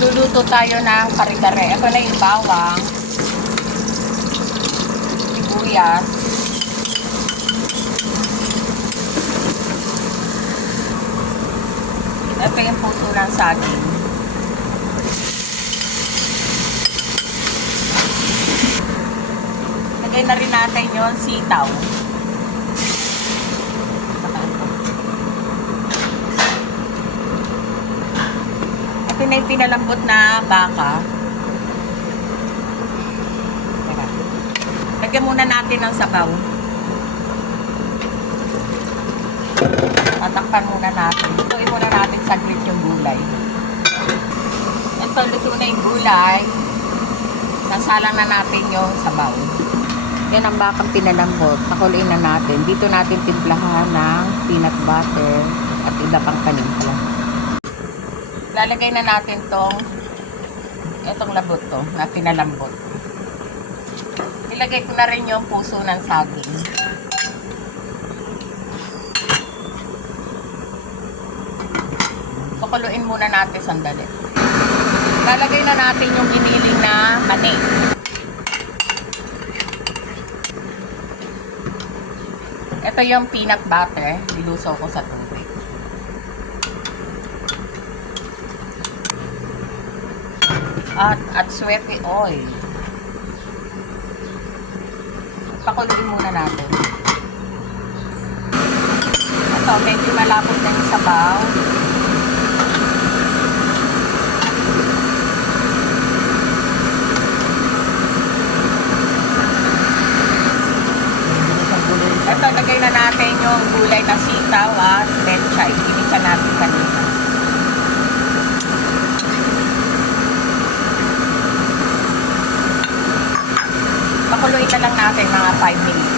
Magluluto tayo ng kare-kare. Ito na yung bawang, sibuyas, ito yung puso ng saging. Lagay na rin natin yung sitaw. Ito na yung pinalambot na baka. Lagyan muna natin ng sabaw. Tatakpan muna natin. Lutuin muna natin saglit yung gulay. Ito, luto na yung gulay. Sasalang na natin yung sabaw. Yan ang bakang pinalambot. Pakuloyin na natin. Dito natin timplahan ng peanut butter at iba pang panimpla. Lalagay na natin itong labot na pinalambot. Ilagay ko na rin yung puso ng saging. Pakuluin muna natin sandali. Lalagay na natin yung giniling na mani. Ito yung peanut butter. Nilusaw ko sa tubig. At sweaty oil. Pakuluin muna natin. Ito, medyo malapot na yung sabaw. Ito, lagay na natin yung gulay na sitaw at penchay. Inisa natin kanina. Pakuluin na lang natin mga 5 minutes.